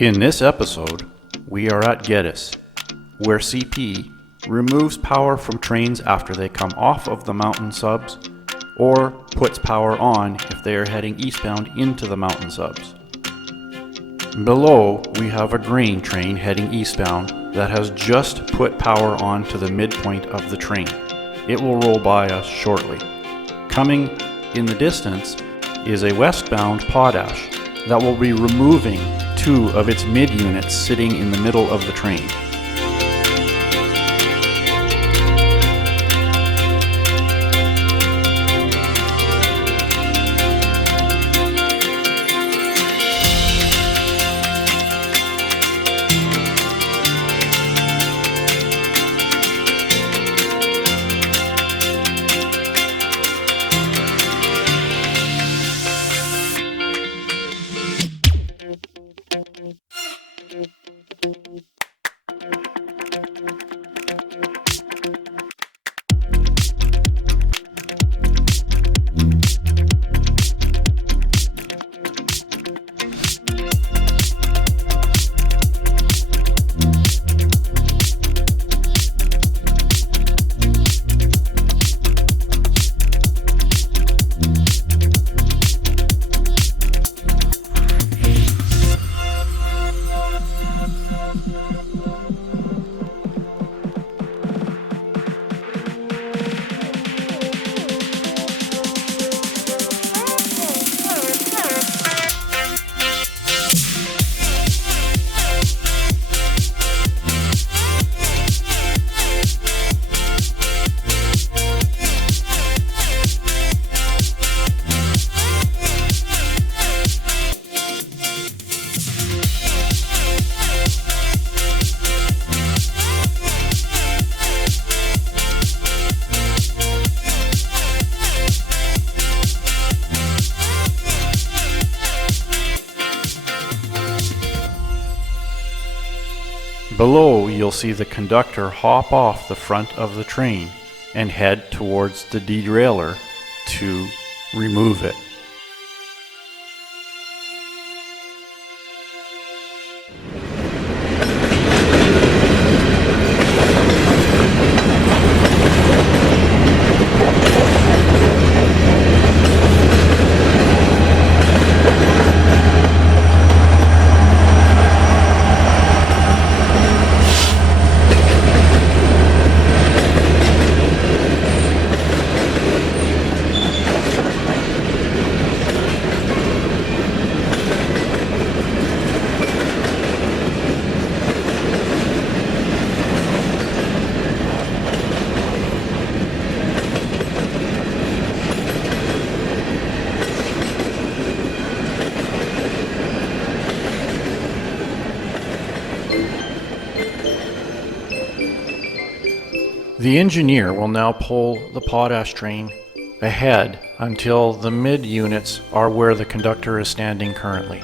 In this episode, we are at Geddis, where CP removes power from trains after they come off of the mountain subs, or puts power on if they are heading eastbound into the mountain subs. Below, we have a grain train heading eastbound that has just put power on to the midpoint of the train. It will roll by us shortly. Coming in the distance is a westbound potash that will be removing two of its mid-units sitting in the middle of the train. Below, you'll see the conductor hop off the front of the train and head towards the derailleur to remove it. The engineer will now pull the potash train ahead until the mid units are where the conductor is standing currently.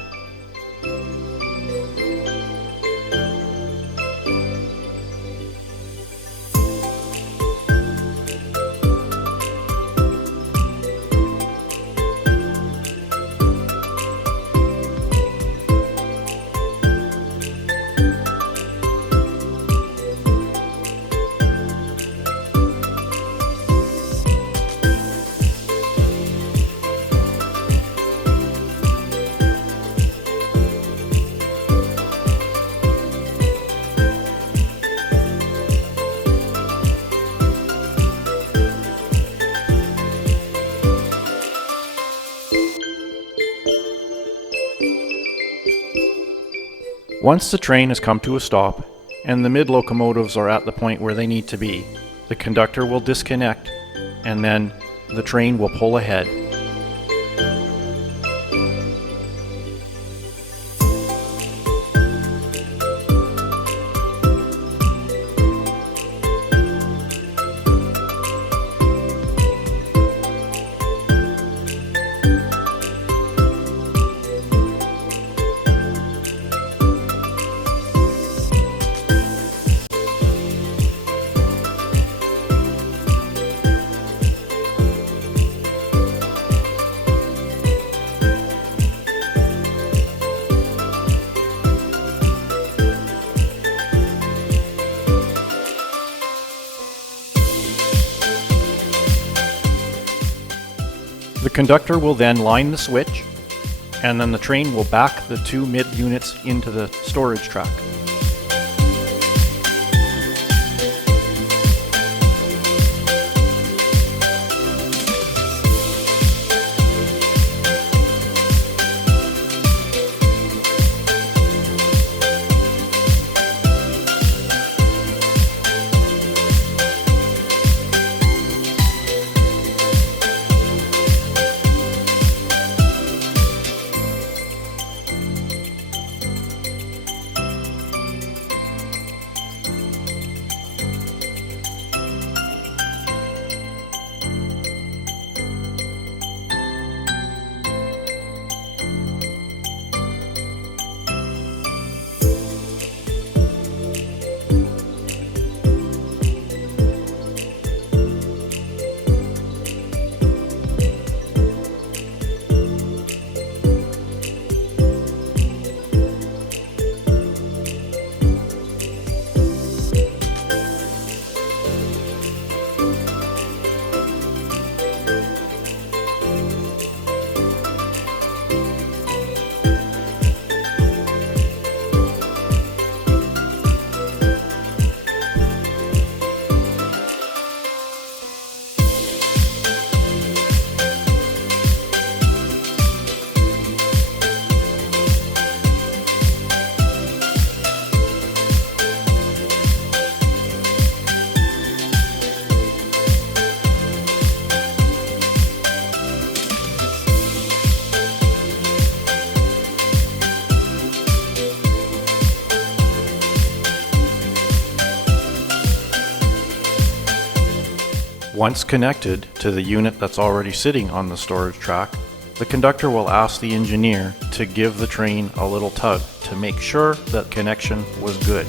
Once the train has come to a stop and the mid locomotives are at the point where they need to be, the conductor will disconnect and then the train will pull ahead. conductor will then line the switch, and then the train will back the two mid units into the storage track. Once connected to the unit that's already sitting on the storage track, the conductor will ask the engineer to give the train a little tug to make sure that connection was good.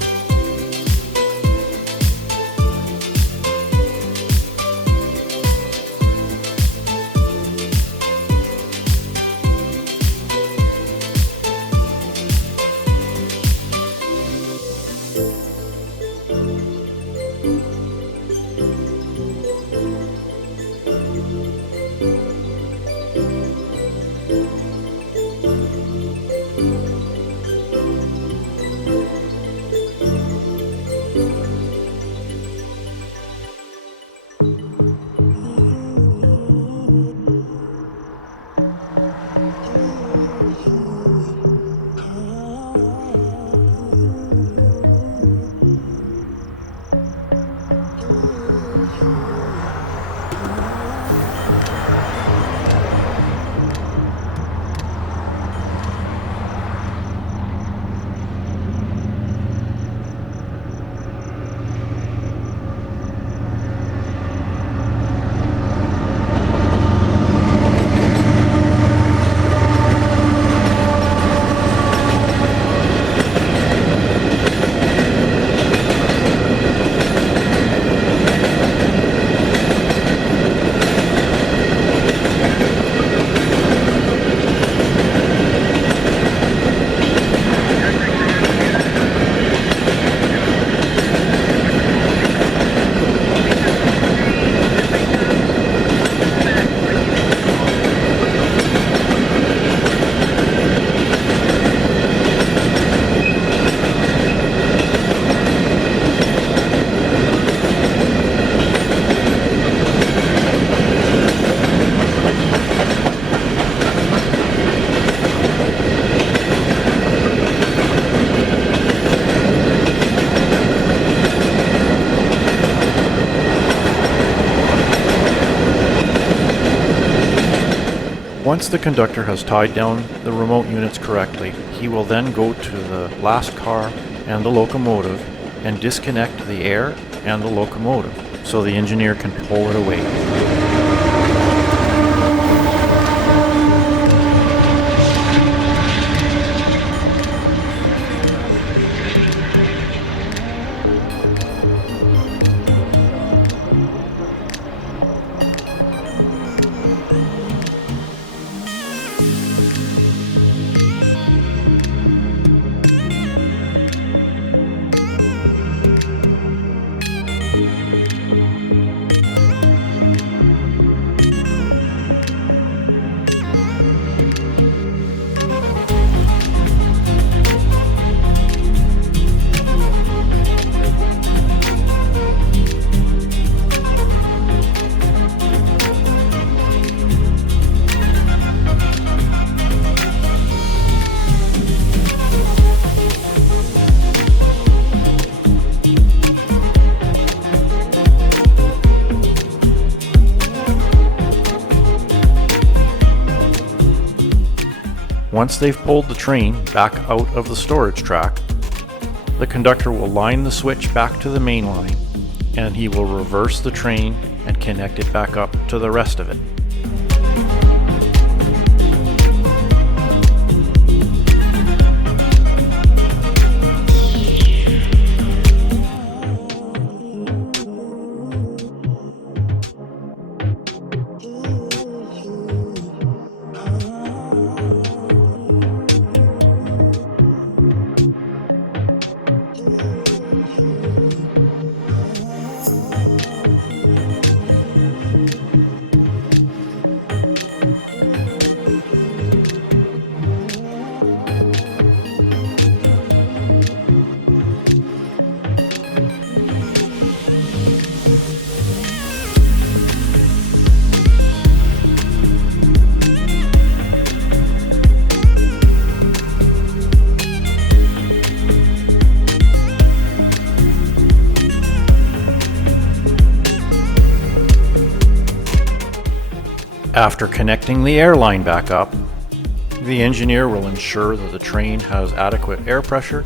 Once the conductor has tied down the remote units correctly, he will then go to the last car and the locomotive and disconnect the air and the locomotive so the engineer can pull it away. Once they've pulled the train back out of the storage track, the conductor will line the switch back to the main line, and he will reverse the train and connect it back up to the rest of it. After connecting the air line back up, the engineer will ensure that the train has adequate air pressure,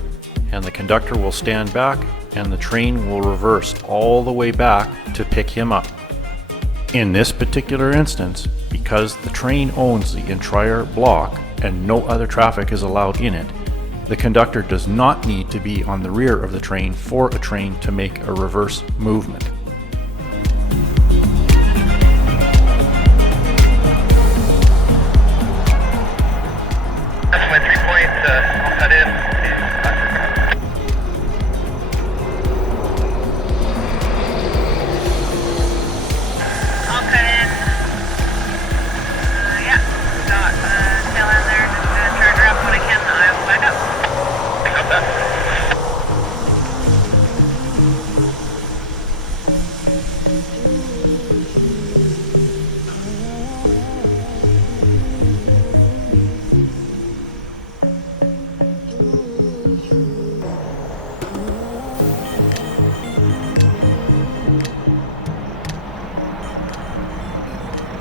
and the conductor will stand back and the train will reverse all the way back to pick him up. In this particular instance, because the train owns the entire block and no other traffic is allowed in it, the conductor does not need to be on the rear of the train for a train to make a reverse movement. That's my 3 points, I'll cut in. I'll cut in. Yeah, got the tail end there. Just gonna charge her up when I can. I will back up. Got that.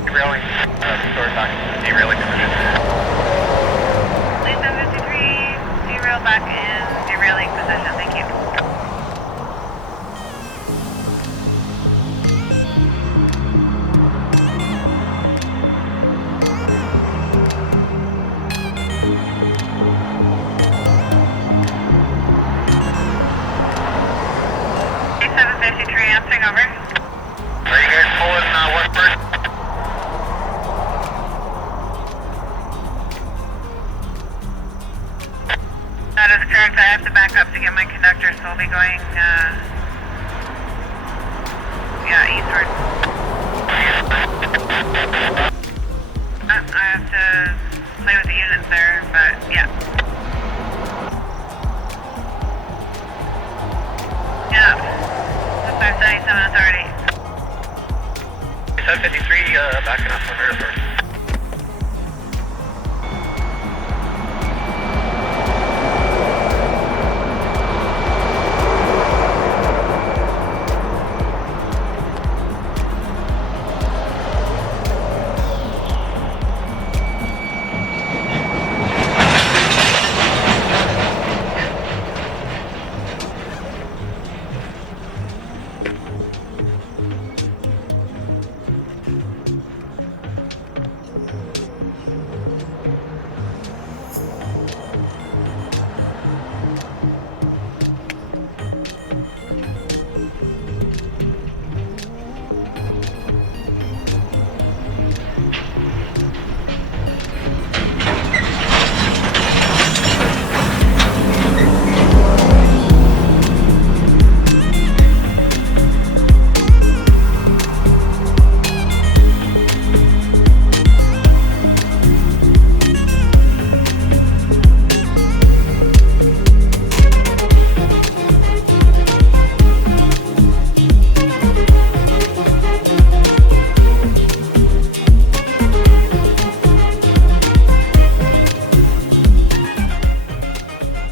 Derailing, restore back to derailing position. Lead 753, derail back in derailing position. Thank you. Lead 753, answering over. Are you guys pulling westward? That is correct. I have to back up to get my conductor, so we'll be going, eastward. I have to play with the units there, but yeah. Yeah. 577 authority. 753, backing up from here first.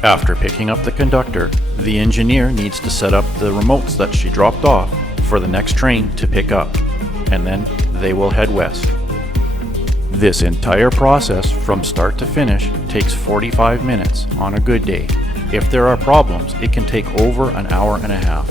After picking up the conductor, the engineer needs to set up the remotes that she dropped off for the next train to pick up, and then they will head west. This entire process from start to finish takes 45 minutes on a good day. If there are problems, it can take over an hour and a half.